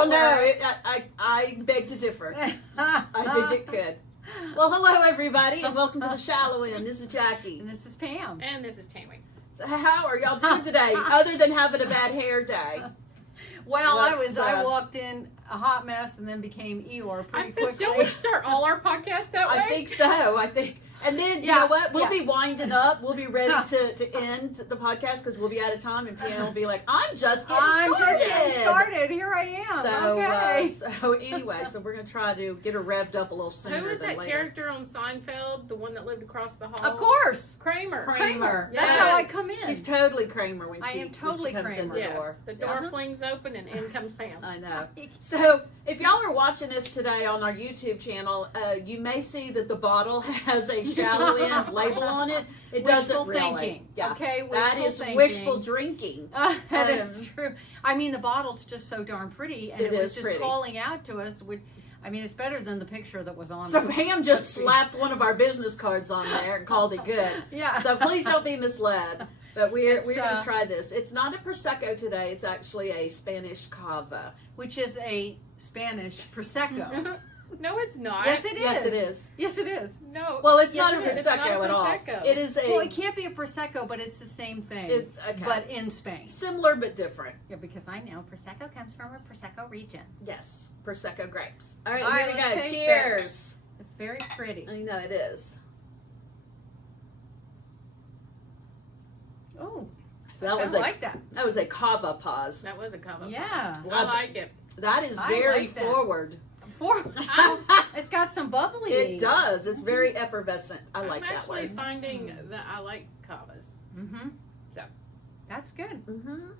don't know. I beg to differ. I think it could. Well, hello everybody, and welcome to the Shallow End. This is Jackie. And this is Pam. And this is Tammy. So how are y'all doing today, other than having a bad hair day? Well, I walked in a hot mess and then became Eeyore pretty quickly. Don't we start all our podcasts that way? I think so. And then, you know what? We'll be winding up. We'll be ready to end the podcast because we'll be out of time. And Pam will be like, I'm just getting started. Here I am. So, okay. So anyway, we're going to try to get her revved up a little sooner Who was than that later. character on Seinfeld? The one that lived across the hall? Of course. Kramer. Kramer. That's Yes. how I come in. She's totally Kramer when I she, am totally when she comes Kramer. in the Yes. door. The door flings open and in comes Pam. I know. So if y'all are watching this today on our YouTube channel, you may see that the bottle has a Shallow End label on it. It doesn't really. Thinking. Yeah. Okay, that is thinking. wishful drinking. That is true. I mean, the bottle's just so darn pretty, and it was just pretty. calling out to us. I mean, it's better than the picture that was on. So Pam just slapped one of our business cards on there and called it good. Yeah. So please don't be misled. But we're going to try this. It's not a Prosecco today. It's actually a Spanish Cava. Which is a Spanish Prosecco. No, it's not. Yes, it is. Yes, it is. Yes, it is. No. Well, it's Yes, not a it is. It's not a Prosecco at all. Prosecco. It is a Well, it can't be a Prosecco, but it's the same thing. okay. But in Spain. Similar but different. Yeah, because I know Prosecco comes from a Prosecco region. Yes, Prosecco grapes. All right, All right, here we let's go. taste Cheers. It's very pretty. I know it is. Oh, So that I was like that. That was a Cava pause. That was a cover. Yeah. I like it. That is I very like that. forward. It's got some bubbly. It does. It's very effervescent. I like I'm that actually one. finding that I like Cavas. Mm-hmm. So. That's good. Mm-hmm.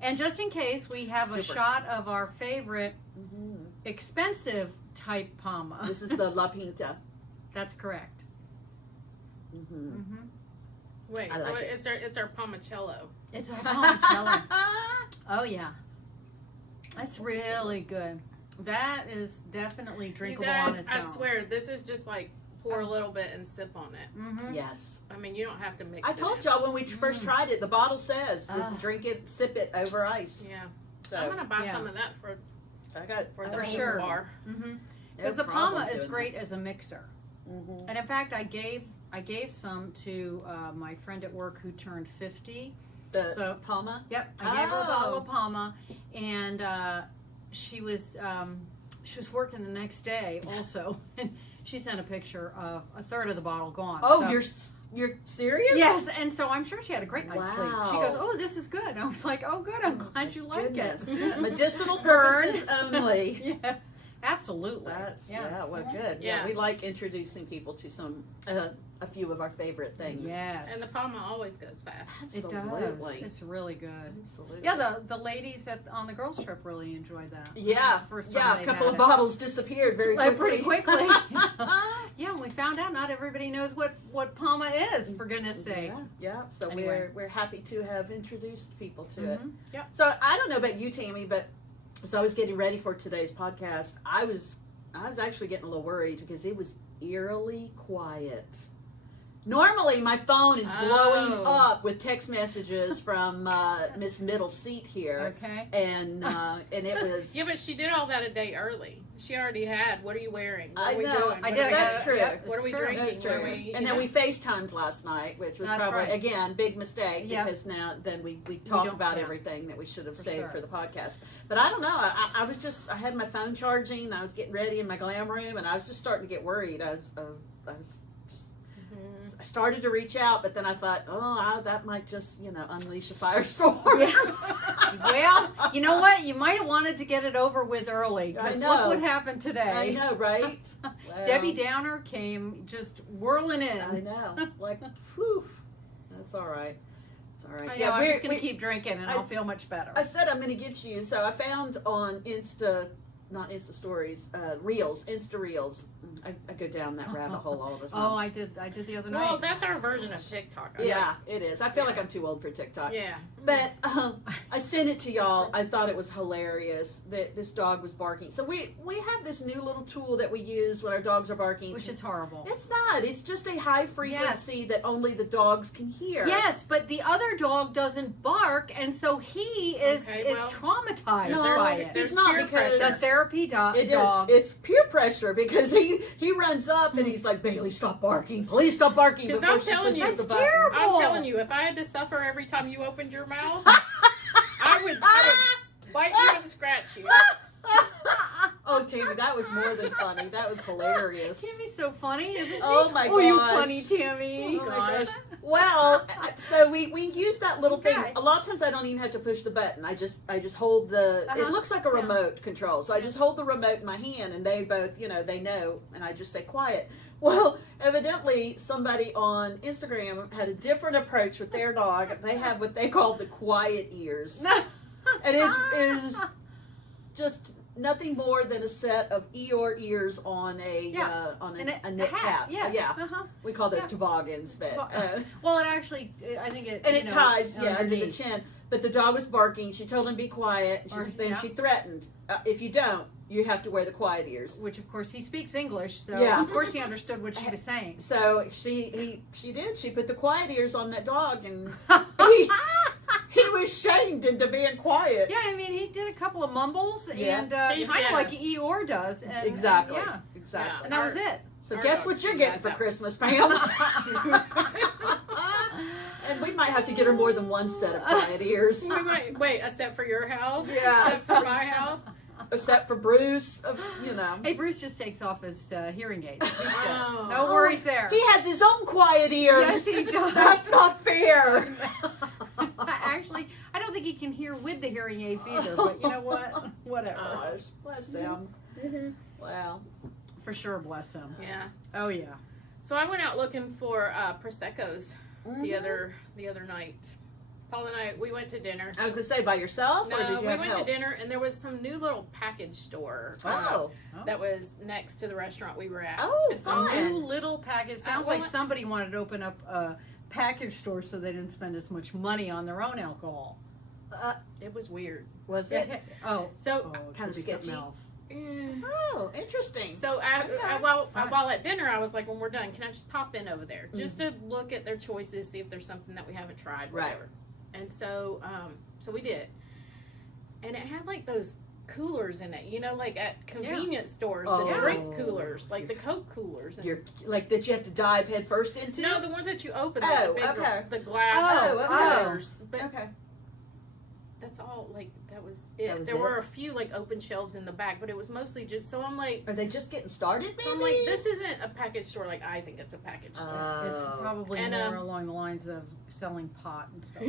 And just in case, we have a Super. shot of our favorite Mm-hmm. expensive type Palma. This is the La Pinta. That's correct. Mm-hmm. Mm-hmm. Wait, I so like it. it's our Pomacello. It's a Palmicello. Oh yeah, that's really good. That is definitely drinkable you guys, on its I own. swear, this is just like pour a little bit and sip on it. Mm-hmm. Yes. I mean, you don't have to mix I it told in. y'all when we first tried it, the bottle says to Ah. drink it, sip it over ice. Yeah. So I'm going to buy yeah. some of that for I got the For whole sure. bar. Mm-hmm. no Because the problem Palma is doing great as a mixer. that. Mhm. And in fact, I gave some to my friend at work who turned 50. The So- Palma. Yep, I gave her a bottle Oh. of Palma, and she was working the next day also, and she sent a picture of a third of the bottle gone. Oh, So- you're serious? yes, and so I'm sure she had a great night's sleep. She Wow. goes, "Oh, this is good." And I was like, "Oh, good. I'm glad you like Goodness. it." Medicinal Burn. purposes only. Yes, absolutely. That's yeah. well, good. Yeah. Yeah. We like introducing people to some a few of our favorite things. Yes, And the Palma always goes fast. it does. Absolutely. It's really good. Absolutely. Yeah, the ladies on the girls trip really enjoyed that. Yeah, That was the first time yeah. A they'd couple had of it. bottles disappeared very quickly. Pretty quickly. Yeah, we found out not everybody knows what Palma is, for goodness sake. Yeah. So Anyway. we're happy to have introduced people to it. Mhm. Yep. So I don't know about you, Tammy, but as I was getting ready for today's podcast, I was actually getting a little worried because it was eerily quiet. Normally, my phone is blowing Oh. up with text messages from Miss Middle Seat here, Okay. and it was. Yeah, but she did all that a day early. She already had, what are you wearing? What I are we know. doing? I What did. are we That's doing? true. Yep, What are we it's true. drinking? That's What are true. we, And then we FaceTimed last night, which was That's probably, right. again, big mistake Yep. because now then we talk don't- about yeah. everything that we should have For saved sure. for the podcast. But I don't know. I was just, I had my phone charging. I was getting ready in my glam room, and I was just starting to get worried. I was just, Mhm. I started to reach out, but then I thought, that might just, unleash a firestorm. Well, you know what? You might have wanted to get it over with early. I Because know. look what happened I today. know, right? Well, Debbie Downer came just whirling in. I know. Like, whew. That's all right. It's all right. I know, I'm we're- just going to keep drinking and I'll feel much better. I said I'm going to get you. So I found on not Insta stories, reels, Insta reels. I go down that rabbit hole all the time. Oh, I did the other night. Well, that's our version of TikTok. yeah, it is. I feel like Yeah. I'm too old for TikTok. Yeah. But I sent it to y'all. I thought it was hilarious that this dog was barking. So we have this new little tool that we use when our dogs are barking. Which is horrible. It's not. It's just a high frequency that only the dogs can hear. Yes, but the other dog doesn't bark, and so he is traumatized No, by it. it's not peer because The pressure. therapy dog. It's peer pressure because he runs up and he's like, Bailey, stop barking. Please stop barking. Because Before I'm she telling you, pushes the That's button. terrible. I'm telling you, if I had to suffer every time you opened your mouth, I would bite you and scratch you. Oh, Tammy, that was more than funny. That was hilarious. Tammy's so funny, isn't she? Oh my Oh, you gosh. funny, Tammy. Oh my gosh. Well, so we use that little thing. Okay. A lot of times I don't even have to push the button. I just hold the. It Uh-huh. looks like a remote control, so I just hold the remote in my hand, and they both, they know, and I just say quiet. Well, evidently somebody on Instagram had a different approach with their dog. They have what they call the quiet ears. It is just nothing more than a set of Eeyore ears on a knit cap. Yeah. Yeah. We call those Yeah. toboggans, but Well, it actually, I think it. and it ties under the underneath. chin. But the dog was barking. She told him be quiet. Then she threatened, if you don't, you have to wear the quiet ears. Which, of course, he speaks English, so Yeah. of course he understood what she was saying. So she did. She put the quiet ears on that dog, and he was shamed into being quiet. Yeah, I mean, he did a couple of mumbles, Yeah. and He kind of does. like Eeyore does. And, Exactly. Yeah, Exactly. and that was it. So Our guess dog what you're should getting have for that. Christmas, Pam? And we might have to get her more than one set of quiet ears. Wait, a set for your house? Yeah. A set for my house? A set for Bruce, Hey, Bruce just takes off his hearing aids. He's good. Oh. No worries there. He has his own quiet ears. Yes, he does. That's not fair. Actually, I don't think he can hear with the hearing aids either, but you know what? Whatever. Gosh, bless him. Wow. For sure, bless him. Yeah. Oh, yeah. So I went out looking for Proseccos Mm-hmm. the other night. Paul and I, we went to dinner. I was gonna say by yourself, or No, did you we have went help? to dinner, and there was some new little package store Oh, that was next to the restaurant we were at. Oh, It's fun. A new little package. Sounds well, like somebody wanted to open up a package store so they didn't spend as much money on their own alcohol. It was weird. was it? Oh, So, it Kind of could be something sketchy. else. Oh, interesting. so Okay. while at dinner, I was like, when we're done, can I just pop in over there just to look at their choices, see if there's something that we haven't tried, Right. whatever. And so we did, and it had like those coolers in it, like at convenience stores, Oh. the drink coolers, like the Coke coolers. And You're like that you have to dive head first into? no, the ones that you open, Oh, the big, okay. the glass Oh, okay. coolers. But Okay. that's all. Like that was it. That was there it? were a few like open shelves in the back, but it was mostly just. So I'm like, Are they just getting started, maybe? so I'm like, this isn't a package store like I think it's a package store. It's Oh. probably And, more along the lines of selling pot and stuff.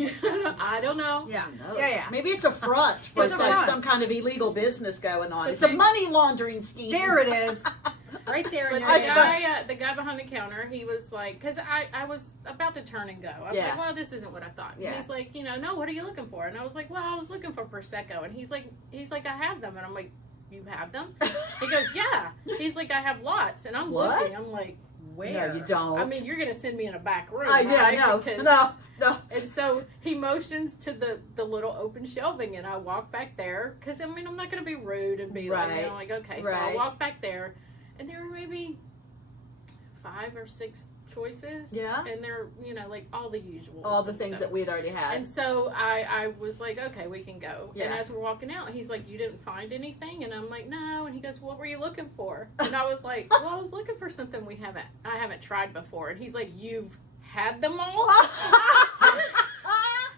I don't know. Yeah. Who knows? Yeah. Maybe it's a front for It's a like front. some kind of illegal business going on. But It's a see- money laundering scheme. There it is. Right there. But in the your I- the guy behind the counter, he was like, because I was about to turn and go. I was Yeah. like, well, this isn't what I thought. And Yeah. he's like, no, what are you looking for? And I was like, well, I was looking for Prosecco. And he's like, I have them. And I'm like, you have them? He goes, yeah. He's like, I have lots. And I'm What? looking. I'm like, Where? No, you don't. I mean, you're going to send me in a back room. yeah, right? no, Because- no. And so he motions to the little open shelving, and I walk back there because I'm not going to be rude and be Right. like, okay. So Right. I walk back there, and there were maybe 5 or 6 choices. Yeah. And they're like all the usual. All the things that we'd already had. And so I was like, okay, we can go. Yeah. And as we're walking out, he's like, you didn't find anything? And I'm like, no. And he goes, what were you looking for? And I was like, well, I was looking for something I haven't tried before. And he's like, you've had them all?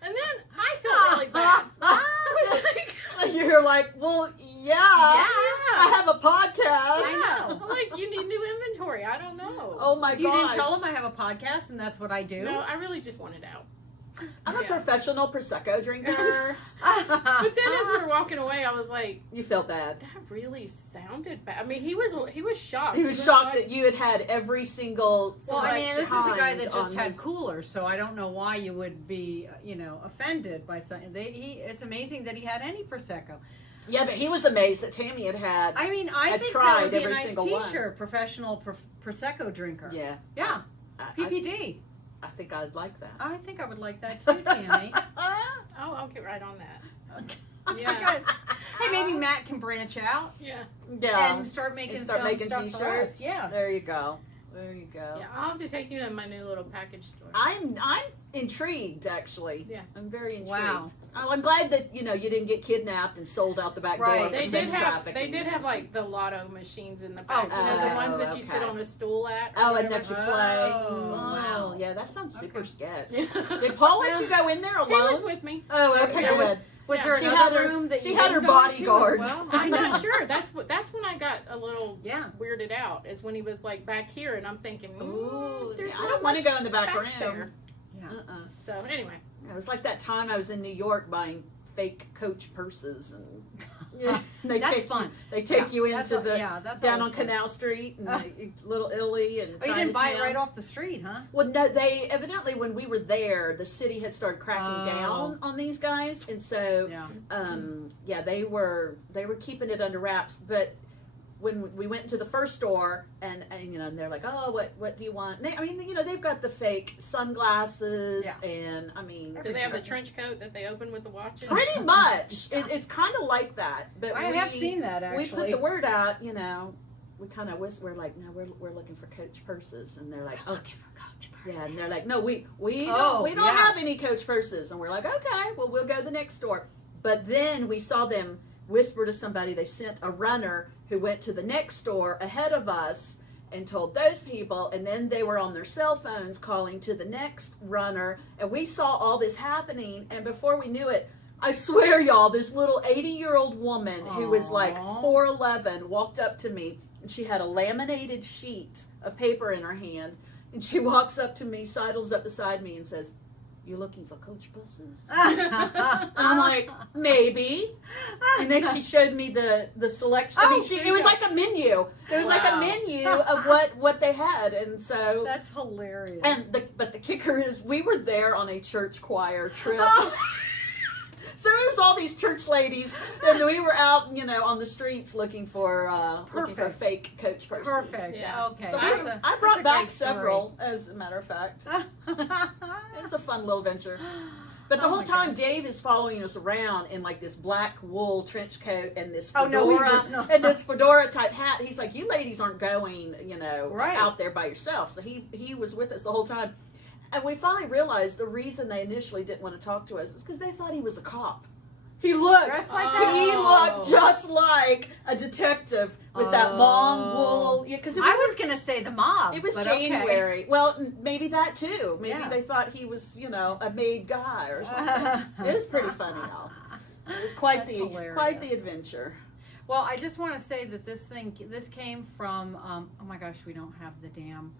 And then I felt really bad. I was like, You're like, well, yeah. I have a podcast. I know. I'm like, you need new inventory. I don't know. Oh my You gosh. didn't tell him I have a podcast and that's what I do? No, I really just wanted out. I'm a Yeah. professional Prosecco drinker. But then as we were walking away, I was like, You felt bad. that really sounded bad. I mean, he was shocked. He was shocked like, that you had had every single. Well, I mean, this is a guy that kind just on had his- coolers, so I don't know why you would be, offended by something. It's amazing that he had any Prosecco. Yeah, but he was amazed that Tammy had. I mean, I think that tried would be a every nice single one. T-shirt. Professional Prosecco drinker. Yeah. Yeah. I PPD. think I'd like that. I think I would like that too, Tammy. I'll get right on that. Okay. Yeah. Good. Hey, maybe Matt can branch out Yeah. Yeah. and start making And start making some stuff for T-shirts. us. Yeah. There you go. There you go. Yeah, I'll have to take you to my new little package store. I'm intrigued, actually. Yeah. I'm very intrigued. Wow. I'm glad that you didn't get kidnapped and sold out the back door Right. for They sex did have trafficking. like the lotto machines in the back. Oh, the ones that you okay. sit on a stool at. Oh, and whatever. that you play. Oh, wow. Yeah, that sounds super Okay. sketch. Yeah. Did Paul let you go in there He was alone? with me. Oh, okay, Yeah, good. Was Yeah, there she another had her- room that she you had didn't her go into bodyguard. as well? I'm not sure. That's when I got a little Yeah. weirded out. Is when he was like back here, and I'm thinking, Ooh, there's I not don't want to much go in the back room. there. Yeah. So anyway, It was like that time I was in New York buying fake Coach purses, and they That's take fun. You, they take Yeah, you that's into that's down on always fun. Canal Street and Little Italy and Oh, you didn't buy it Chinatown. right off the street, huh? Well, no, they evidently when we were there, the city had started cracking Oh. down on these guys, and so Yeah. they were keeping it under wraps. But when we went into the first store, and and they're like, oh, what do you want? And they've got the fake sunglasses, Yeah. and do they have the trench coat that they open with the watches? pretty much it's kind of like that. But I have seen that actually. we put the word out, we kind of we're like, no, we're looking for Coach purses, and they're like, oh, looking for Coach purses. yeah, and they're like, no, we Oh, don't yeah. have any Coach purses, and we're like, okay, well, we'll go to the next store. But then we saw them whisper to somebody. They sent a runner who went to the next store ahead of us and told those people, and then they were on their cell phones calling to the next runner, and we saw all this happening, and before we knew it, I swear, y'all, this little 80-year-old woman who was like Aw. 4'11" walked up to me, and she had a laminated sheet of paper in her hand, and she walks up to me, sidles up beside me, and says, "You looking for Coach buses?" I'm like, maybe. And then she showed me the selection. I mean, Oh, it was yeah. like a menu. There was like a Wow. menu of what they had, and so. That's hilarious. But the kicker is, we were there on a church choir trip. Oh. So it was all these church ladies, and we were out, on the streets looking for Perfect. fake Coach purses. Perfect. Yeah. Okay. So That's I a brought back great story. several, as a matter of fact. It was a fun little venture. But the Oh whole my time, gosh. Dave is following us around in like this black wool trench coat and this Oh, fedora no, he does not. and this fedora type hat. He's like, "You ladies aren't going, Right. out there by yourself." So he was with us the whole time, and we finally realized the reason they initially didn't want to talk to us is because they thought he was a cop. He looked Dressed like that? He Oh. looked just like a detective with that long wool. Yeah, because I was gonna say the mob. it was but okay. January. Well, maybe that too. Maybe Yeah. they thought he was, a made guy or something. It was pretty funny, y'all. It was quite That's the hilarious. adventure. Well, I just want to say that this came from. Oh my gosh, we don't have the damn.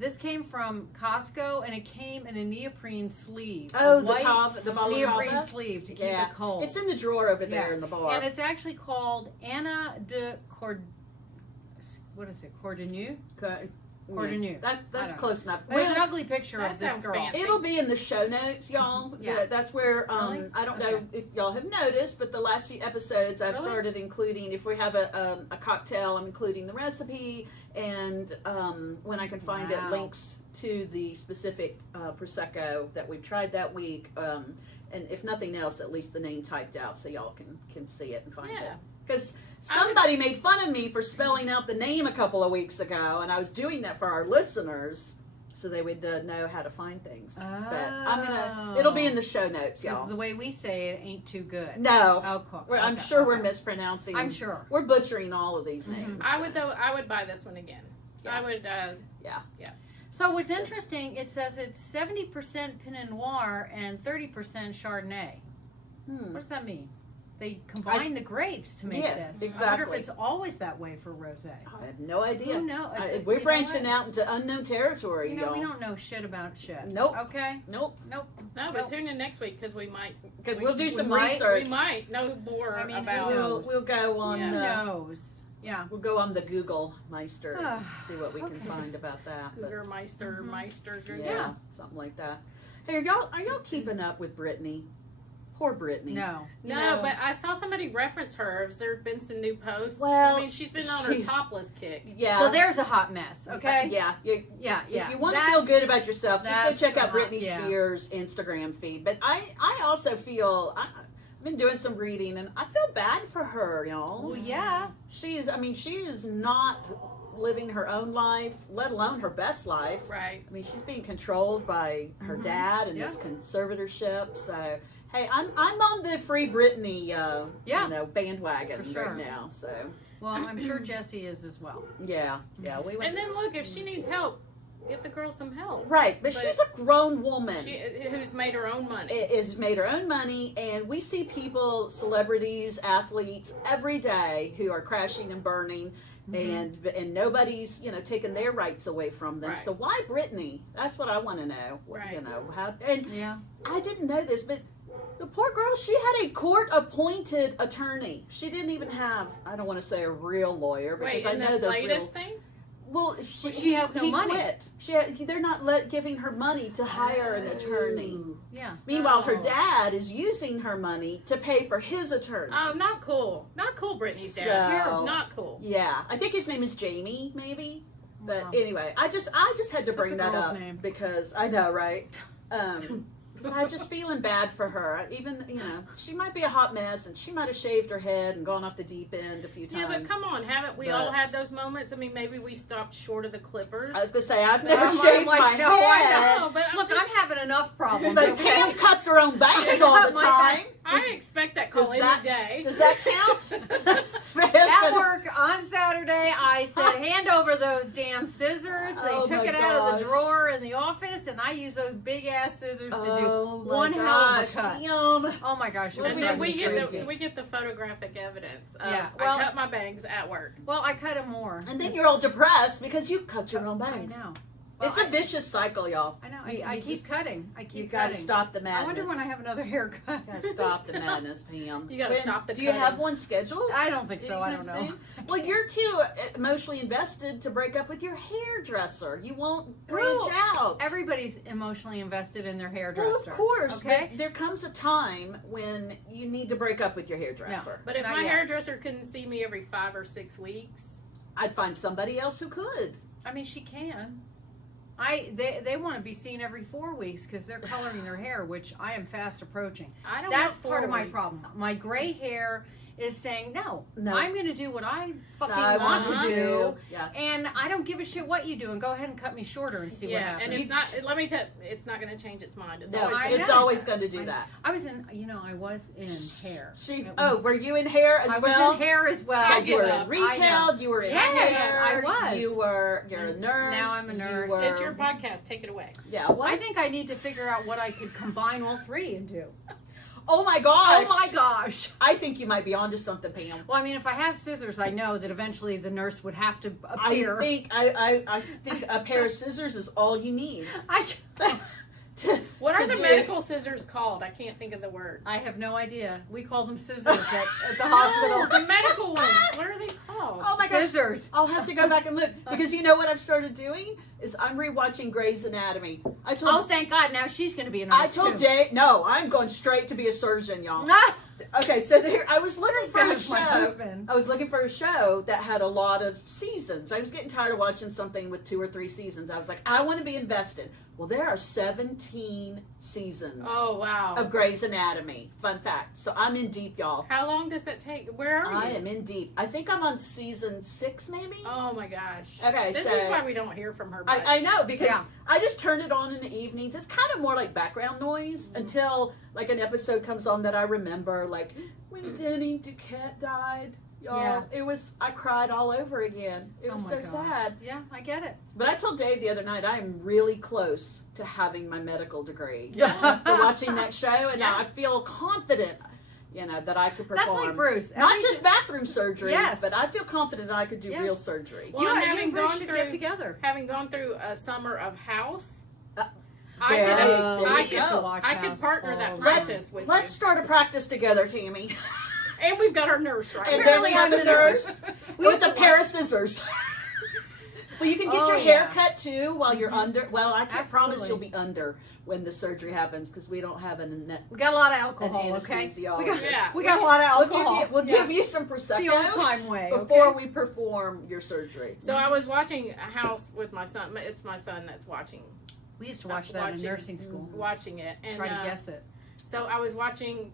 This came from Costco, and it came in a neoprene sleeve. Oh, a white the bottle of neoprene Cava? sleeve to keep Yeah. it cold. It's in the drawer over there Yeah. in the bar. And it's actually called Anna de Codorníu? Codorníu. That's I don't close enough. There's Well, an ugly picture that of this sounds girl. fancy. it'll be in the show notes, y'all. Yeah. That's where Really? I don't know Okay. if y'all have noticed, but the last few episodes I've Really? started including, if we have a cocktail, I'm including the recipe, and when I can find it, Wow. links to the specific Prosecco that we've tried that week. And if nothing else, at least the name typed out so y'all can see it and find it. Yeah. Because somebody made fun of me for spelling out the name a couple of weeks ago, and I was doing that for our listeners so they would know how to find things. But it'll be in the show notes, Because y'all. the way we say it ain't too good. No, Oh, cool. I'm Okay, sure we're okay. mispronouncing. I'm sure. We're butchering all of these Mhm. names. I would buy this one again. Yeah. I would. So what's interesting, it says it's 70% Pinot Noir and 30% Chardonnay. What does that mean? They combine the grapes to make Yeah, this. I wonder exactly. if it's always that way for rosé. I have no idea. Who knows? We're branching out into unknown territory, We y'all. don't know shit about shit. Nope. Okay. Nope. Nope. No, but tune in next week because we might. Because we'll do we some might- research. We might know more I mean, who about. knows? We'll go on. Who knows? Yeah. We'll go on the Google Meister and Ah, see what we can okay. find about that. But, Cougar Mhm. Meister. yeah, something like that. Hey, are y'all keeping up with Brittany? Poor Britney. No. No, but I saw somebody reference her. Has there been some new posts? Well, I mean, she's been on her topless kick. Yeah. So there's a hot mess, okay? Yeah. Yeah. If you want to feel good about yourself, just go that's check out a hot- Britney yeah. Spears' Instagram feed. But I also feel I've been doing some reading, and I feel bad for her, y'all. Well, yeah. She is not living her own life, let alone her best life. Right. I mean, she's being controlled by her dad and this conservatorship. So, hey, I'm on the free Britney, bandwagon For sure. right now. So, Well, I'm sure Jessie is as well. yeah, we went. And then look, if she needs help, get the girl some help. Right, but she's a grown woman. Who's made her own money. Is made her own money, and we see people, celebrities, athletes, every day who are crashing and burning. And nobody's taking their rights away from them. Right. So why Britney? That's what I want to know. Right. How? And Yeah. I didn't know this, but the poor girl, she had a court-appointed attorney. She didn't even have, I don't want to say a real lawyer because Wait, I in know this the latest thing? Well, she has no he money. quit. They're not giving her money to hire an attorney. Yeah. Meanwhile, her Oh. dad is using her money to pay for his attorney. Oh, not cool. Not cool, Britney's So- dad. Terrible. Not cool. Yeah, I think his name is Jamie, maybe. But Wow. anyway, I just had to bring That's a that girl's up name. because I know, right? Because I'm just feeling bad for her. Even she might be a hot mess, and she might have shaved her head and gone off the deep end a few times. Yeah, but come on, haven't we all But- had those moments? I mean, maybe we stopped short of the Clippers. I was gonna say I've I'm never like, shaved like, my no, I head, No, but Look, I'm having enough problems. but okay? Pam cuts her own bangs all the My time. I expect that call any day. Does that count? At work on Saturday, I said, hand over those damn scissors. They Oh took my it out of the gosh. drawer in the office, and I use those big ass scissors to Oh do my one hell of gosh, a cut. Pam. Oh my gosh! It Well, was And then driving we me get crazy. we get the photographic evidence. Of, Yeah, well- I cut my bangs at work. Well, I cut them more. And then you're all depressed because you cut your own I bangs. know. It's Well, a vicious cycle, y'all. I know. You- I you keep just- cutting. I You keep gotta cutting. stop the madness. I wonder when I have another haircut. Gotta stop the madness, Pam. You gotta stop the Do you cutting. have one scheduled? I don't think so. I Anytime don't know. soon? Well, you're too emotionally invested to break up with your hairdresser. You won't branch Well, out. Everybody's emotionally invested in their hairdresser. Well, of course, Okay. but there comes a time when you need to break up with your hairdresser. But if Not my yet. hairdresser couldn't see me every 5 or 6 weeks, I'd find somebody else who could. I mean, she can. They want to be seen every 4 weeks because they're coloring their hair, which I am fast approaching. I don't. That's want 4 part of my weeks. problem. My gray hair is saying no. No. I'm going to do what I fucking I want to want do, Yeah. and I don't give a shit what you do. And go ahead and cut me shorter and see what Yeah, happens. and it's not. Let me tell. It's not going to change its mind. It's No, always. I gonna- it's know. always going to do I- that. I was in hair. Were you in hair as I well? was in hair as well. I You were give in up. retail. You were in Yes, hair. I was. You're a nurse. Now I'm a you nurse. were- It's your podcast. Take it away. Yeah. What? I think I need to figure out what I could combine all three and do. Oh my gosh. Oh my gosh. I think you might be onto something, Pam. Well, I mean, if I have scissors, I know that eventually the nurse would have to I appear. think a pair of scissors is all you need. What to are the do- medical scissors called? I can't think of the word. I have no idea. We call them scissors at the hospital. No, the medical ones. What are they called? Oh my gosh. Scissors. I'll have to go back and look because you know what I've started doing is I'm rewatching Grey's Anatomy. I told Oh, thank God! Now she's going to be a nurse I told too. Dave no, I'm going straight to be a surgeon, y'all. Ah! Okay, so there I was looking for a That's my show. husband. I was looking for a show that had a lot of seasons. I was getting tired of watching something with 2 or 3 seasons. I was like, I want to be invested. Well, there are 17 seasons Oh wow. of Grey's Anatomy. Fun fact. So I'm in deep, y'all. How long does that take? Where are you? I am in deep. I think I'm on season 6, maybe. Oh my gosh. Okay, This so is why we don't hear from her much. I know because Yeah. I just turn it on in the evenings. It's kind of more like background noise until like an episode comes on that I remember, like when Denny Duquette died. Y'all, Yeah. it was. I cried all over again. It Oh was my so gosh. sad. Yeah, I get it. But I told Dave the other night I am really close to having my medical degree. Yeah. After watching that show, and now Yeah. I feel confident. That I could perform. That's like Bruce. Not Every- just bathroom surgery, Yes. but I feel confident I could do Yeah. real surgery. Well, you and and having Bruce gone should through get together. having gone through a summer of house, There I you could go. I could partner that Let's practice with let's you. start a practice together, Tammy. And we've got our nurse right And here. then we have a nurse with a pair of scissors. Well, you can get Oh, your hair yeah. cut too while you're under. Well, I can't promise Absolutely. you'll be under when the surgery happens because we don't have We got a lot of alcohol, an okay? anesthesiologist. Yeah. We got a lot of We'll alcohol. We'll give you some It's the old Prosecco time way, before okay? we perform your surgery. So I was watching a house with my son. It's my son that's watching We used to watch that in nursing school. watching it, and Try to guess it. so I was watching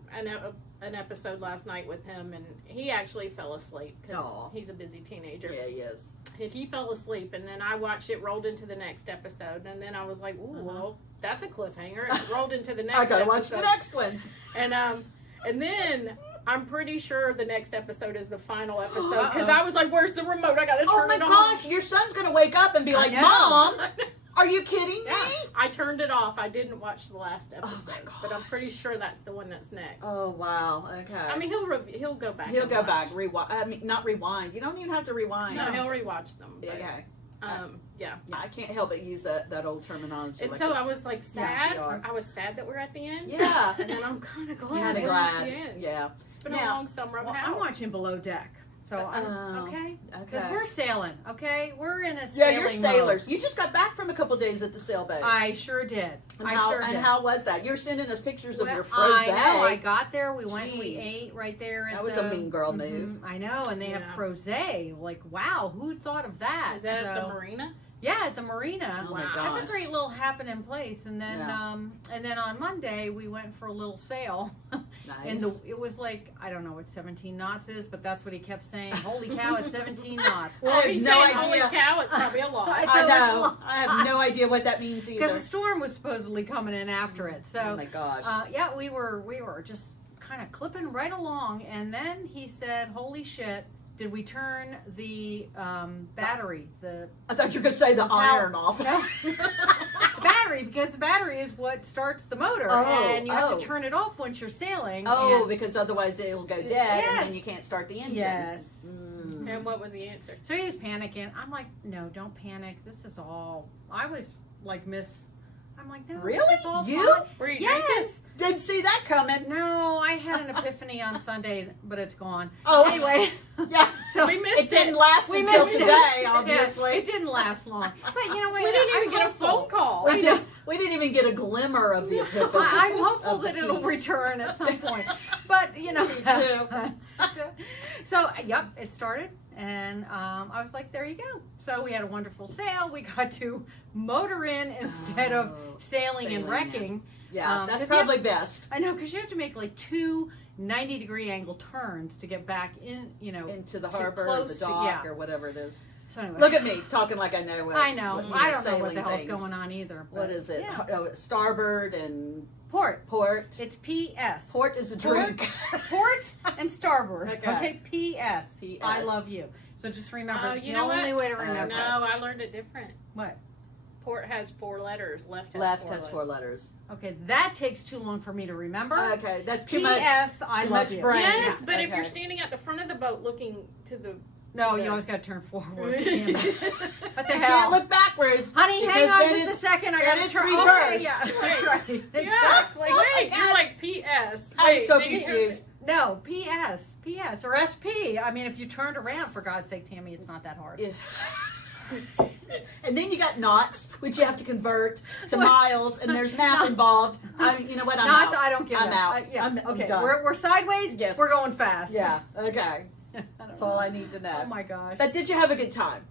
an episode last night with him, and he actually fell asleep because Aw. he's a busy teenager. Yeah, yes. And he fell asleep, and then I watched it rolled into the next episode, and then I was like, "Ooh, well, that's a cliffhanger." And it rolled into the next. I gotta episode. watch the next one. And then I'm pretty sure the next episode is the final episode because I was like, "Where's the remote? I gotta Oh turn my it on." gosh, your son's gonna wake up and be like, know. "Mom, are you kidding Yeah, me?" I turned it off. I didn't watch the last my episode, but I'm pretty sure that's the one that's next. Oh wow. Okay. I mean, he'll go back. he'll and go watch. back, rewind. I mean, not rewind. You don't even have to rewind. No, he'll rewatch them. But, Okay. yeah. I can't help but use that old terminology. And like so a- I was like sad. VCR. I was sad that we're at the end. Yeah. And then I'm kind of glad. Kind of we're glad. At the end. Yeah. It's been Now- a long summer of Well, the house. I'm watching Below Deck. So, Oh, okay? Because Okay. we're sailing, okay? We're in a Yeah, sailing you're mode. sailors. You just got back from a couple days at the sailboat. I sure did. and I how, sure and did. how was that? You're sending us pictures of Well, your frosé. I know. I got there. We went and we Jeez. ate right there. At That was the, a mean girl move. I know. And they have Yeah. frosé. Like, wow, who thought of that? Is that at the So- marina? Yeah, at the marina. Oh my Wow. gosh. That's a great little happening place. And then, Yeah. and then on Monday we went for a little sail. Nice. And it was like, I don't know what 17 knots is, but that's what he kept saying. Holy cow, it's 17 knots. I have He's no saying, idea. Holy cow, it's probably a lot. I I So know. it's- I have no idea what that means Because either. the storm was supposedly coming in after it. Oh So, my gosh. yeah, we were just kind of clipping right along. And then he said, holy shit, did we turn the battery, I thought you were going to say the iron off. No. the battery, because the battery is what starts the motor. Oh, and you have oh. to turn it off once you're sailing. Oh, and- because otherwise it'll go dead and then Yes. you can't start the engine. yes. Mm. And what was the answer? So he was panicking. I'm like, no, don't panic. This is all. I was like, I'm like, no. Really? This is all You? fine. Were you drinking? Yes. Didn't see that coming. No, I had an epiphany on Sunday, but it's gone. Oh, Anyway. yeah. So We It missed didn't it. last we until missed it. today, Yeah, obviously. it didn't last long. But you know what? We didn't even I'm get a hopeful. phone call. We didn't even get a glimmer of the epiphany. I'm hopeful of the that it'll peace. return at some point. But, you know. Me too. So, yep, it started. And I was like, there you go. So we had a wonderful sail. We got to motor in instead of Oh, sailing and sailing, wrecking. Yeah, that's 'cause probably best. I know, because you have to make like two 90-degree angle turns to get back in, you know. Into the too harbor or close the to- dock yeah. or whatever it is. So anyway. Look at me talking like I know. I know. what, I don't know what sailing the hell's things. going on either. What but is it? yeah. Oh, starboard and Port. port. It's PS. Port is a Port. drink. Port and starboard. Okay. PS. I PS. love you. So just remember, Oh, it's you the know only what? way to remember. No, I learned it different. What? Port has 4 letters. Left has Left 4 has 4 letters. Okay, that takes too long for me to remember. Okay, that's too much. PS, I too love much you. brain. Yes, Yeah, but if okay. you're standing at the front of the boat looking to the... No, Yeah. you always got to turn forward. Damn it. What the You hell? can't look backwards. Honey, hang because on then just a it's- second. I then got to it's turn. reversed. Okay, yeah, that's right. Yeah. Exactly. Oh my Wait, God. you're like PS. I'm Wait, so did you hear confused. No, PS, or SP. I mean, if you turned around, for God's sake, Tammy, it's not that hard. Yeah. And then you got knots, which you have to convert to What? miles, and there's math involved. I mean, you know what? I'm Knots, out. I don't give I'm it. out. Yeah. I'm Okay, done. we're sideways. Yes. We're going fast. Yeah. Okay. I don't That's know. all I need to know. Oh my gosh. But did you have a good time?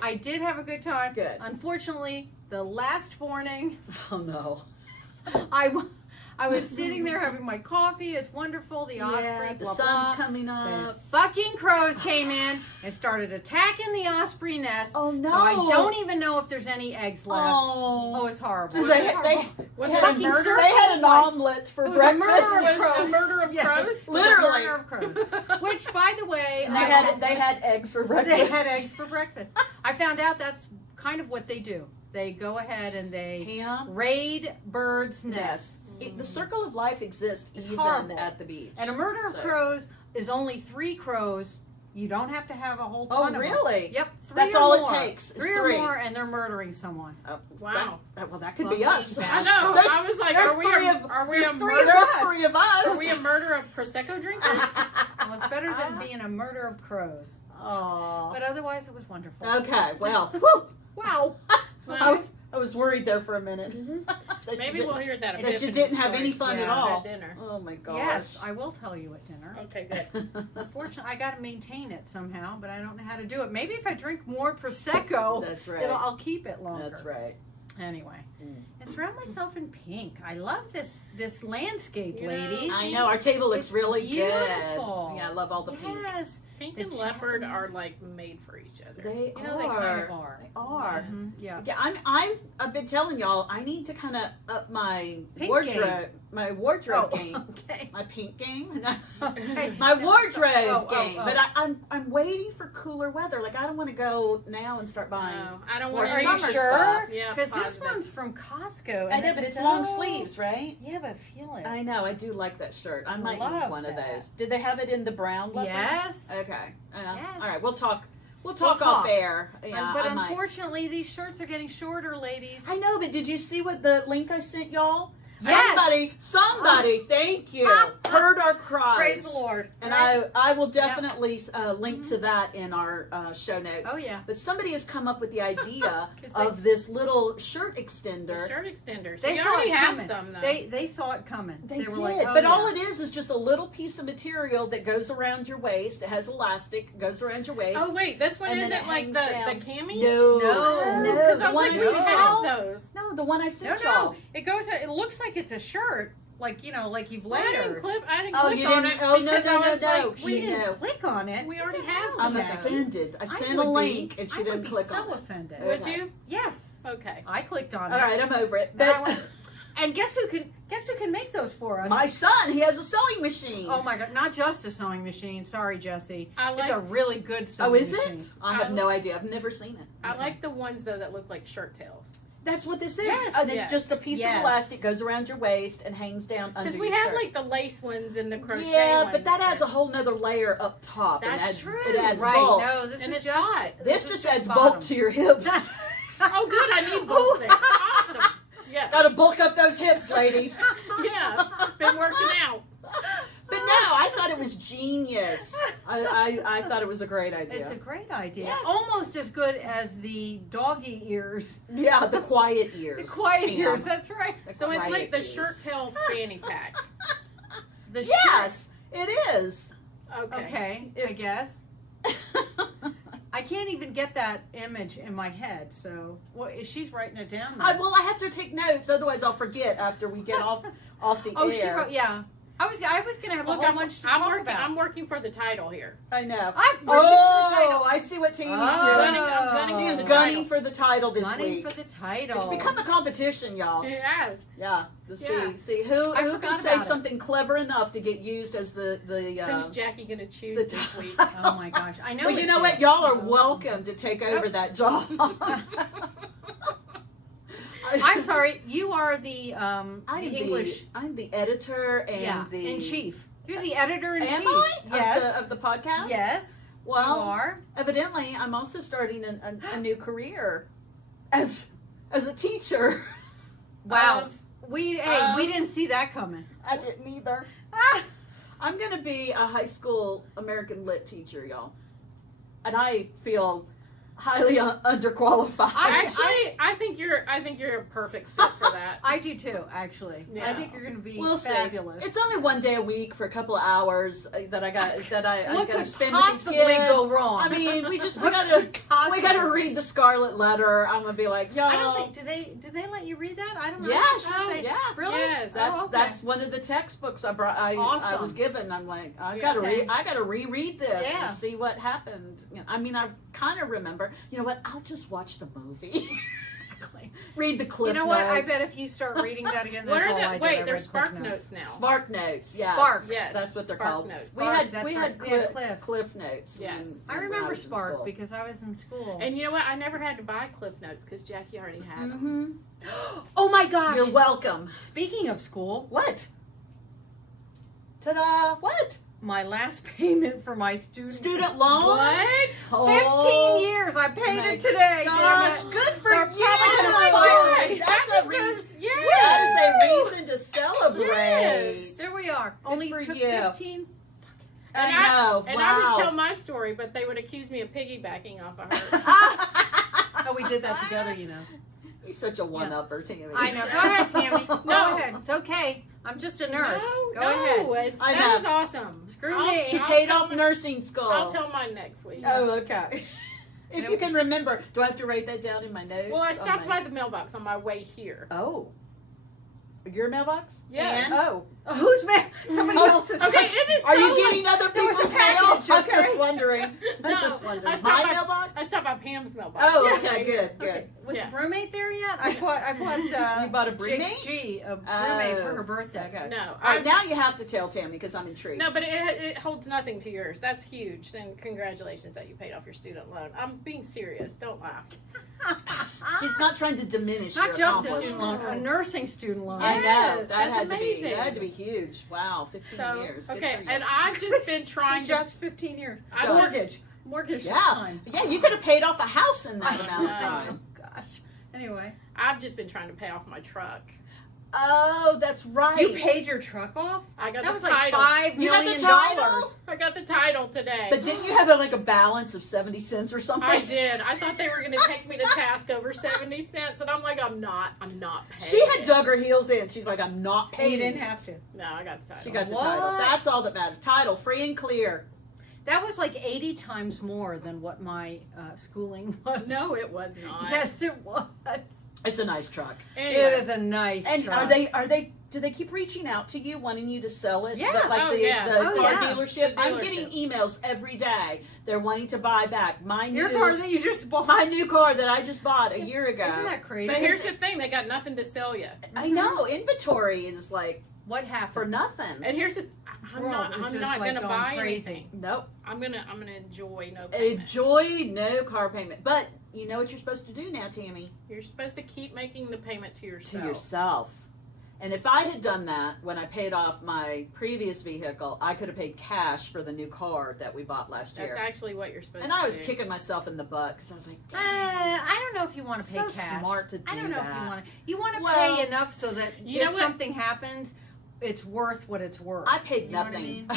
I did have a good time. Good. Unfortunately, the last morning, Oh no. I was sitting there having my coffee. It's wonderful. The osprey. the blah, sun's blah. coming The up. fucking crows came in and started attacking the osprey nest. Oh no. So I don't even know if there's any eggs left. Oh. Oh, it's horrible. So It's they horrible. Was they it had a a murder? They had an omelet for It was a breakfast. murder. Was Crows. a murder of Yeah. crows? It was a Literally. murder of crows. Which, by the way, And I- they had eggs for breakfast. they had eggs for breakfast. I found out that's kind of what they do. They go ahead and they Ham raid birds' nests. nests. The circle of life exists It's even horrible. at the beach. And a murder of So- crows is only 3 crows. You don't have to have a whole ton Oh of them. really? Yep, 3 That's or all it more. takes, is 3 3. or more, and they're murdering someone. Oh, Wow. Well, that could Well, be us. I know. There's, I was like, there's are we three a, of- are we a three murder? there's us. 3 of us. Are we a murder of Prosecco drinkers? Well, it's better than being a murder of crows. Oh. But otherwise, it was wonderful. Okay. Well. Whew. Wow. Well, I was worried there for a minute. That maybe you we'll didn't, hear that. that you didn't have any fun at Yeah. all. At dinner. Oh my gosh. Yes, I will tell you at dinner. Okay, good. Unfortunately, I got to maintain it somehow, but I don't know how to do it. Maybe if I drink more Prosecco, That's right. I'll keep it longer. That's right. Anyway, Mm. and surround myself in pink. I love this landscape, Yeah. ladies. I know our table looks It's really beautiful. good. Yeah, I love all the pink. Yes, Pink The and leopard Japanese- are like made for each other. They you know are. they kind of are. They are. Mhm, yeah. Yeah, I've been telling y'all I need to kind of up my Pink wardrobe Oh, game. okay. My pink game. Okay. My wardrobe Oh, game. oh. But I'm waiting for cooler weather. Like I don't want to go now and start buying. No, I don't More want Are you summer sure? stuff. Yeah, Because this positive. one's from Costco. I and know, but it's long so- sleeves, right? Yeah, but feel it. I know. I do like that shirt. I might Love need one of that. those. Did they have it in the brown leopard? Yes. Okay. Yes. All right. We'll talk. We'll We'll talk off talk. air. Yeah, But I might. unfortunately, these shirts are getting shorter, ladies. I know, but did you see what the link I sent y'all? Yes. Somebody, thank you, heard our cries. Praise the Lord. And Right? I will definitely link to that in our show notes. Oh yeah. But somebody has come up with the idea 'Cause they- of this little shirt The extender. shirt extenders. They we saw already it have coming. some though. They saw it coming. They were did, like, oh, but yeah. all it is just a little piece of material that goes around your waist. It has elastic, goes around your waist. Oh wait, this one And then isn't it like hangs the down. cami? No, No. no, Because the I was one like, I we sent y'all. have those. No, the one I No, sent no. y'all. It goes. It looks like it's a shirt. Like like you've Well, I didn't layered. click. I didn't Oh, click you on didn't- it oh, no, because no, I was no, like, no. We You didn't know. click on it. we What already the have hell? some I'm of those. offended. I sent a would link be. and she I would didn't be click so on it. offended. Okay. Would you? Yes, Okay. I clicked on All it. right, I'm over it. And I But went- and guess who can make those for us? my son, he has a sewing machine. Oh my God! Not just a sewing machine. Sorry, Jesse. I It's like a really good sewing Oh, is machine. it? I have no idea. I've never seen it. I like the ones though that look like shirt tails. That's what this is. Yes, It's yes. just a piece Yes. of elastic goes around your waist and hangs down under Because your we have shirt. like the lace ones and the crochet Yeah, ones. but that adds a whole nother layer up top. and That's adds, true. It adds Right? bulk. No, this And is it's just hot. This is just the adds bottom. bulk to your hips. Oh, good. I need both things. Awesome. Yeah. Got to bulk up those hips, ladies. Yeah. Been working out. But no, I thought it was genius. I thought it was a great idea. It's a great idea. Yeah. Almost as good as the doggy ears. Yeah, the quiet ears. The quiet Pam. ears. That's right. The So it's quiet like the ears. shirt tail fanny pack. The Yes, it is. Okay. Okay, I guess. I can't even get that image in my head. So, she's writing it down. now. Well, I have to take notes, otherwise I'll forget after we get off the Oh, air. she wrote. Yeah, I was gonna have Look, a whole I'm bunch to I'm talk working. about. I'm working for the title here. I know. I'm working for the title. I see what Tammy's Oh. doing. I'm gunning She's for the gunning title. for the title this Gunning week. for the title. It's become a competition, y'all. Yes. Yeah. To Yeah. see who I can forgot say about it. something clever enough to get used as the Who's Jackie gonna choose the this week? Oh my gosh! I know. Well, you it's know what? Y'all are Oh. welcome to take over that job. I'm sorry. You are the I'm English. I'm the editor and the in chief. You're the editor in Am chief. I? Yes. Of the podcast? Yes. You Well, are. evidently, I'm also starting a new career as a teacher. Wow. Of- we didn't see that coming. I didn't either. I'm going to be a high school American Lit teacher, y'all. And I feel highly underqualified. I think you're a perfect fit for that. I do too, actually. I Yeah. think you're going to be We'll see. fabulous. It's only one day a week for a couple of hours that I'm what going could to spend with these possibly kids. go wrong? I mean, we What gotta could possibly- we gotta read the Scarlet Letter. I'm gonna be like, y'all. I don't think do they let you read that? I don't know. Yeah, I'm not sure if they- yeah. Really? Yes. That's Oh, okay. that's one of the textbooks I brought. I Awesome. was given. I'm like, I Yeah. gotta reread this Yeah. and see what happened. You know, I mean, I kind of remember. You know what? I'll just watch the movie. Exactly. Read the cliff You know what? I notes. bet if you start reading that again, What that's are all the I did. wait? I They're read Spark Cliff Notes now. Spark notes, yes. Spark. Yes. That's what they're Spark called. Notes. We Spark, had that's we right. had We had cliff, cliff notes. Yes. I when remember was in Spark school. because I was in school. And you know what? I never had to buy Cliff Notes because Jackie already had them. Mhm. Oh my gosh! You're welcome. Speaking of school, What? Ta-da! What? my last payment for my student Loan? What? 15 years. I paid my it today. Gosh, damn it. good for They're you! probably gonna Oh my fire me. gosh! That's that a reason. Yeah. That is a reason to celebrate. Yes. There we are. Good Only for took you. 15. I And I- know. And wow. I would tell my story, but they would accuse me of piggybacking off of her. Oh, we did that together, you know. You're such a one-upper, Tammy. I know. Go ahead, Tammy. Go No. ahead. It's okay. I'm just a nurse. No, Go no, ahead. I that was know. awesome. Screw I'll- me. She I'll paid tell off my- nursing school. I'll tell mine next week. Oh, okay. If No. you can remember, do I have to write that down in my notes? Well, I on stopped my- by the mailbox on my way here. Oh. Your mailbox? Yes. And? Oh. Who's man? Somebody Oh, else's. Okay, it is Are so you getting other there was a people's mail? package, I'm okay. just wondering. I'm No, just wondering. I stopped My by- mailbox? I stopped by Pam's mailbox. Oh, Yeah, okay, right. good, good. Okay. Was Yeah. the roommate there yet? I bought You bought a Jake's roommate? G, a roommate for her birthday. Okay. No, All right, I, now you have to tell Tammy because I'm intrigued. no, but it holds nothing to yours. That's huge. Then congratulations that you paid off your student loan. I'm being serious. Don't laugh. She's not trying to diminish Not your just a student loan, accomplishment. a nursing student loan. I know. Yes, That that's had to be amazing. that had to be huge. Wow, 15 So years. Good okay, for you. and I've just been trying to. Just 15 years. I was- Mortgage Yeah. time. Yeah, you could have paid off a house in that I amount of know. time. Oh, gosh. Anyway, I've just been trying to pay off my truck. Oh, that's right. you paid your truck off? I got That the was like title. $5 You got the million. title? I got the title today. But didn't you have like a balance of 70 cents or something? I did. I thought they were going to take me to task over 70 cents, and I'm like, I'm not paying. She had it. dug her heels in. She's like, I'm not You paying. didn't have to. No, I got the title. She got the What? title. That's all that matters. Title, free and clear. That was like 80 times more than what my schooling was. No, it was not. Yes, it was. It's a nice truck. Anyway, It is a nice And truck. are they do they keep reaching out to you wanting you to sell it? Yeah. Like Oh, the, yeah. the Oh, car yeah. dealership? The I'm dealership. getting emails every day. They're wanting to buy back my Your new car that you just bought. my new car that I just bought a year ago. Isn't that crazy? But here's the thing: they got nothing to sell you. I know inventory is like what happened? for nothing. And here's the: I'm World not. is I'm just, not like, gonna going buy crazy. anything. Nope. I'm gonna enjoy no payment. Enjoy no car payment. But you know what you're supposed to do now, Tammy? You're supposed to keep making the payment to yourself. To yourself. And if I had done that when I paid off my previous vehicle, I could have paid cash for the new car that we bought last That's year. actually what you're supposed And to do. I was kicking myself in the butt because I was like, dang, I don't know if you want to pay so cash. smart to do I don't know that. if you want to. You want to Well, pay enough so that you know if what? something happens, it's worth what it's worth. I paid You know what I nothing. mean?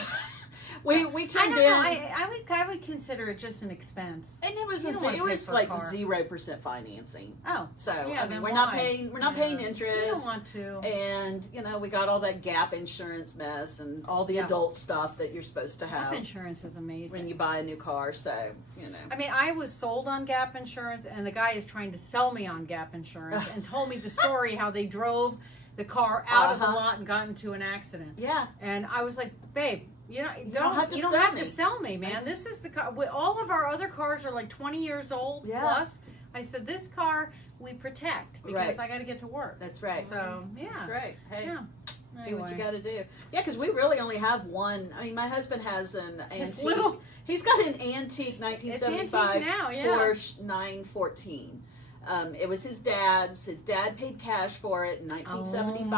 we I turned don't know. in, I would consider it just an expense. and it was You don't wanna it pay was for a like car. 0% financing. Oh, So Yeah, I mean, then we're not why? paying Yeah. paying you interest. don't want to. And you know, we got all that gap insurance mess and all the Yeah. adult stuff that you're supposed to Health have insurance is amazing. when you buy a new car. So you know, I mean, I was sold on Gap insurance, and the guy is trying to sell me on Gap insurance, and told me the story how they drove the car out of the Uh-huh. lot and got into an accident. yeah, And I was like, babe, you don't have to you don't sell have me. to sell me, man. This is the car. All of our other cars are like 20 years old Yeah. plus. I said, this car we protect because Right. I got to get to work. that's right. So yeah, That's right. Hey. Yeah. Do what you Anyway. got to do. Yeah, because we really only have one. I mean, my husband has an It's antique. little. He's got an antique It's 1975 antique now, yeah. Porsche 914. It was his dad's. His dad paid cash for it in Oh 1975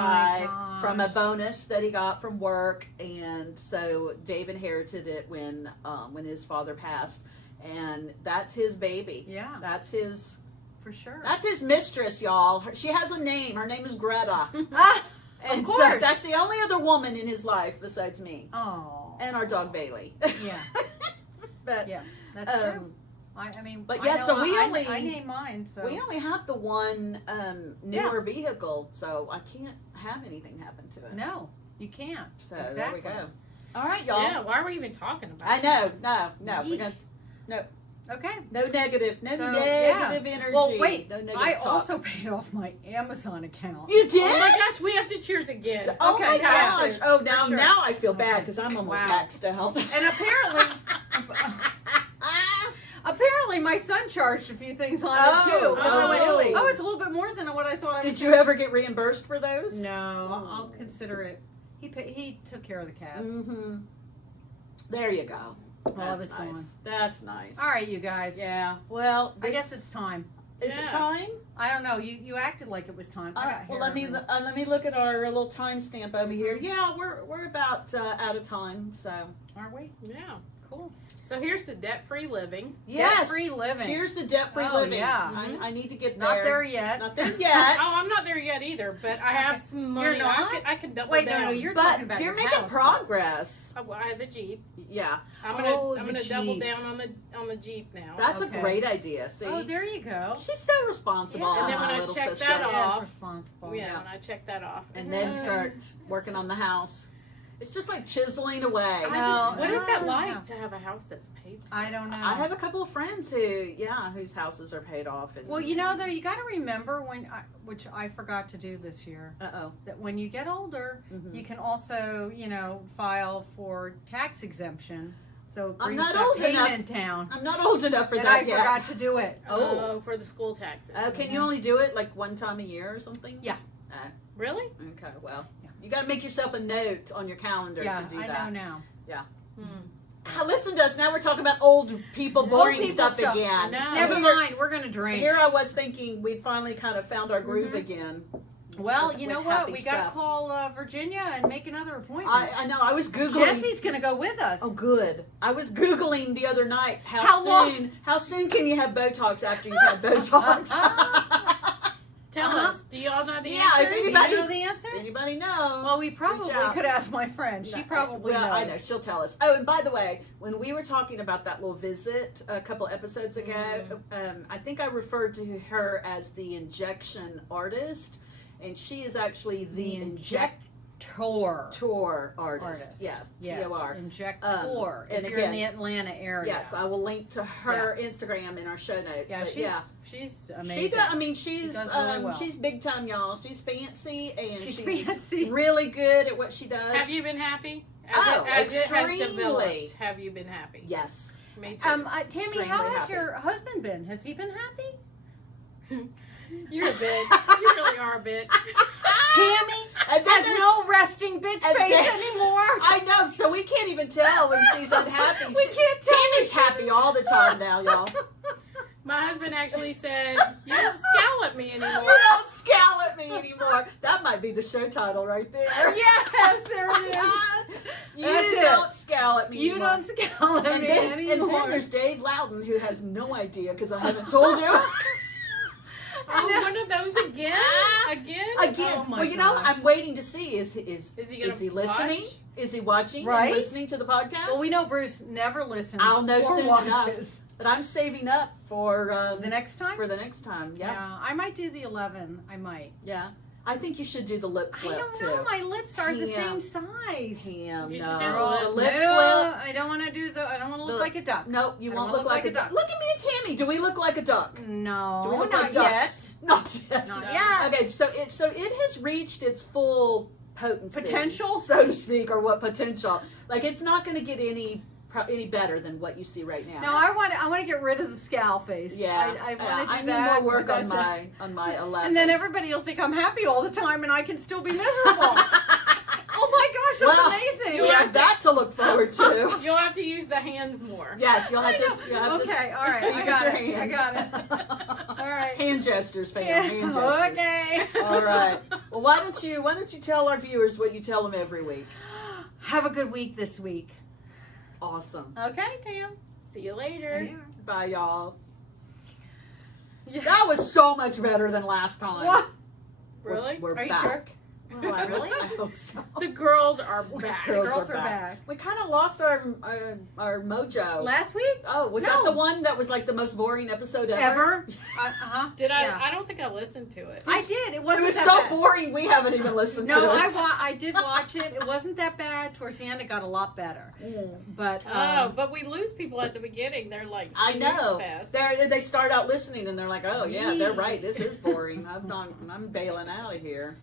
my from a gosh. bonus that he got from work, and so Dave inherited it when his father passed, and that's his baby. Yeah, That's his. for sure. That's his mistress, y'all. She has a name. Her name is Greta. Ah, And of so course. that's the only other woman in his life besides me Oh. and our dog Bailey. Yeah. But Yeah, that's true. um, I mean, but I yeah, know so we I only- name mine. So we only have the one newer vehicle, so I can't have anything happen to it. no, you can't. So Exactly. there we go. All right, y'all. Yeah, why are we even talking about I it? know. No. We're Yeesh. gonna Okay. no negative So, negative energy. Well, wait. No negative I talk. also paid off my Amazon account. You did? Oh my gosh, we have to cheers again. Oh Okay, my yeah, gosh! Oh, for now sure. I feel bad Okay. because I'm almost Wow. maxed out. And apparently my son charged a few things on it too. Oh, oh, really? Oh, it's a little bit more than what I thought. I Did was you ever get reimbursed for those? No, I'll consider it. He took care of the cats. Mm-hmm. There you go. Well, That's it's nice. gone. That's nice. All right, you guys. Yeah. Well, I guess it's time. Is it Yeah. time? I don't know. You acted like it was time. I got Well, hair let me everywhere. let me look at our little timestamp over here. Yeah, we're about out of time. So Are we? Yeah. Cool. So here's to debt-free living. Yes. Debt-free living. Cheers to debt-free Oh, living. yeah. I need to get there. Not there yet. Not there yet. Oh, I'm not there yet either, but I have some money. You're not? I could double Wait, down. no, you're but talking about you're your making house. progress. Oh, well, I have the Jeep. Yeah. I'm Oh, gonna the double Jeep. down on the Jeep now. That's Okay. a great idea. See? Oh, there you go. She's so responsible, Yeah. And then when my I little check sister. that Yes, off. responsible. Yeah, when I check that off. And then start working on the house. It's just like chiseling away. What is that No. like to have a house that's paid for? I don't know. I have a couple of friends whose houses are paid off. And, Well, you know, though, you got to remember which I forgot to do this year, Uh-oh. that when you get older, Mhm. you can also, file for tax exemption. So it I'm brings not that old enough. payment down. I'm not old enough for And that I yet. forgot to do it. Oh. For the school taxes. Can you only do it like one time a year or something? Yeah. Really? Okay, well, Yeah. you got to make yourself a note on your calendar Yeah, to do I that. know now. Listen to us. Now we're talking about old people, boring people stuff stuff. again. I know. Never Here- mind, we're going to drink. Here I was thinking we'd finally kind of found our groove Mhm. again. Well, with- you know with what? happy We got to stuff. call Virginia and make another appointment. I know. I was Googling. Jesse's going to go with us. Oh, good. I was Googling the other night How long? how soon can you have Botox after you've had Botox? Tell Uh-huh. us. Do y'all know the Yeah, answers? if Do you anybody- know the answer? Anybody knows? Well, we reach probably out. could ask my friend. She No, probably well, knows. I know. She'll tell us. Oh, and by the way, when we were talking about that little visit a couple episodes ago, I think I referred to her as the injection artist, and she is actually the injector artist. Yes, T-O-R. Injector. and If you're in again- the Atlanta area. Yes, I will link to her Instagram in our show notes. Yeah, but she's amazing. She does. I mean, she's does really well. she's big time, y'all. She's fancy and She's she's fancy. really good at what she does. Have you been happy? Oh, as it has extremely. developed, have you been happy? Yes. Me too. Tammy, Extremely how has happy. your husband been? Has he been happy? You're a bitch. You really are a bitch. Tammy And then has there's- no resting bitch and face then- anymore. I know, so we can't even tell when she's unhappy. We can't tell Tammy's happy all the time now, y'all. My husband actually said, "You don't scowl at me You anymore." don't scowl at me anymore. That might be the show title right there. Yes, there it is. You That's it. don't scowl at me You anymore. don't scowl at and me then, anymore. and then there's Dave Loudon, who has no idea because I haven't told him. Oh, one of those again? Again? Again, Oh my well, you know, gosh. I'm waiting to see is he gonna he listening? watch? Is he watching? Right? And listening to the podcast? Well, we know Bruce never listens. I'll know or soon watches. enough. But I'm saving up for The next time? for the next time. Yeah. I might do the 11. I might. Yeah. I think you should do the lip I flip don't too. know. My lips are the Yeah. same size. Damn, You should no. do the The lip- lip No, flip. I don't want to do the. I don't want to look The- like a duck. Nope, you I won't don't look like a duck. Look at me and Tammy. Do we look like a duck? No, Do we look not like yet. ducks? Not yet. Not No. yet. Okay, so it has reached its full potency, Potential? so to speak, or what potential? Like it's not going to get any better than what you see right now. No, I want to get rid of the scowl face. Yeah, I want to do I need that. more work but on that's my 11. And then everybody will think I'm happy all the time, and I can still be miserable. Oh my gosh, that's Well, amazing. we have that to look forward to. You'll have to use the hands more. Yes, you'll have to. You'll have Okay, to all right, speak I with got your it, I hands. got it. All right. Hand gestures, fam. Yeah, Hand gestures. okay. All right. Well, why don't you tell our viewers what you tell them every week? Have a good week this week. Awesome. Okay, Tam. See you later. Bye, y'all. Yeah. That was so much better than last time. What? Really? We're Are you back. sure? Well, I Really? I hope so. The girls are back. Girls are back. We kind of lost our mojo. Last week? Oh, was that the one that was like the most boring episode ever? Ever? Uh-huh. Did I? Yeah. I don't think I listened to it. I did. It It wasn't was that so bad. boring. We haven't even listened No, to it. I did watch it. It wasn't that bad. Towards the end, it got a lot better. But Oh, but we lose people at the beginning. They're like, I know. fast. They start out listening and they're like, oh yeah, they're Yee. right. This is boring. I'm bailing out of here.